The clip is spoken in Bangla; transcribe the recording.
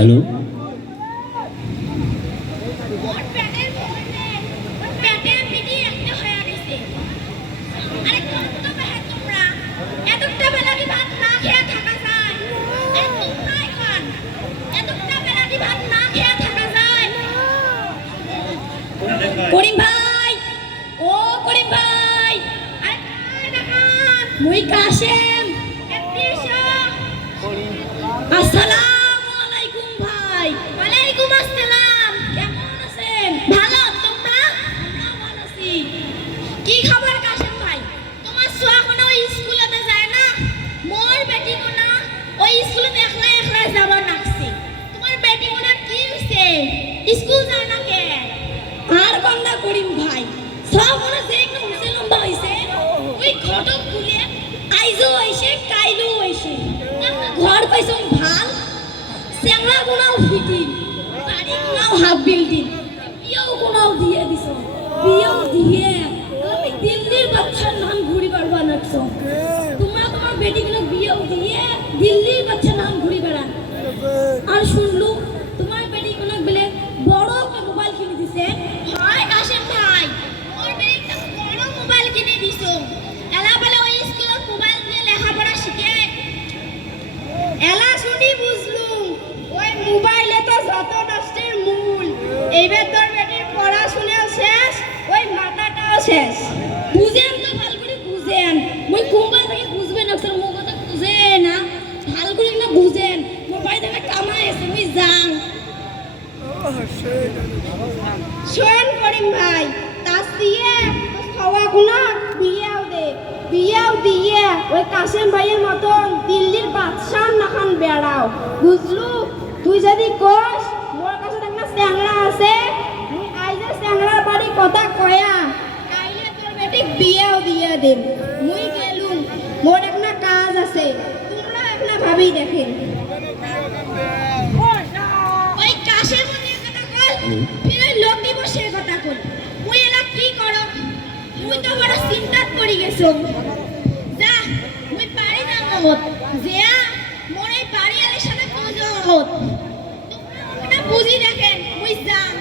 হ্যালো, করিম ভাই, ও করিম ভাই, মুই কাশেম। আসসালামু আলাইকুম ভাই। ওয়ালাইকুম আসসালাম। কেমন আছেন? ভালো, তোমরা? আমরাও ভালো আছি। কি খবর কাশেম ভাই? তোমার ছোয়া কোনো স্কুলেতে যায় না? মোর বেটি কোনা ওই স্কুলে একলা একলা যাব নাকছে। তোমার বেটি কোনার কি হইছে? স্কুল যায় না কে? আর কন্যা করিম ভাই, সব মনে যে একটু উঁচে লম্বা হইছে, ওই ঘটক খুলে আইজো হইছে কাইলো হইছে। একটা ঘর পাইছো ভাল, চ্যাংড়া গুনাও ফিটি, বাড়ি গুনাও হাফ বিল্ডিং, বিয়েও গুনাও দিয়ে দিছো। বিয়েও দিয়ে আমি দিল্লির বাচ্চার নাম ঘুরি বেড়াবা নাকছো। তোমরা তোমার বেটি গুলো বিয়েও দিয়ে দিল্লির বাচ্চার নাম ঘুরি বেড়ান। আর শুনলু তোমার বেটি গুলো বলে বড় একটা মোবাইল কিনে দিছে। ভাই কাশেম ভাই, ওর বেটি একটা বড় মোবাইল কিনে দিছো। এলা বলে ওই স্কুলের মোবাইল দিয়ে লেখাপড়া শিখে। এলা শুনি বুঝলু ওই মোবাইলে তো যত নষ্টের মূল। এইবার তোর বেটির পড়াশোনাও শেষ, ওই মাথাটাও শেষ। বুঝেন তো ভালো করে বুঝেন। মই কোম্পানি থেকে বুঝবেন না, স্যার মোর কথা বুঝে না। ভালো করে না বুঝেন। মোর বাড়ি থেকে কামাই আছে, মুই যাং। শোন করিম ভাই, তাস দিয়ে খাওয়া গুনা বিয়েও দে, বিয়েও দিয়ে ওই কাশেম ভাইয়ের মতন দিল্লির বাদশাহ নাখান বেড়াও, বুঝলু? তুই যদি কোস মোর কাছে একটা চ্যাংড়া আছে, মুই আইজে চ্যাংড়ার বাড়ি কথা কয়া কাইলে তোর বেটি বিয়েও দিয়ে দেব। মুই গেলুম, মোর একটা কাজ আছে, তোমরা একটা ভাবি দেখেন। ওই কাশেম ভাইয়ের কথা কল, ফিরে লোক দিবসের কথা কল। মুই এলা কি করব? মুই তো বড় চিন্তাত পড়ি গেছো। যা, মুই পারি না মত জিয়া, মোর এই বাড়ি আলের সাথে কোজো হত। তোমরা ওটা বুঝি দেখেন, মুই যাম।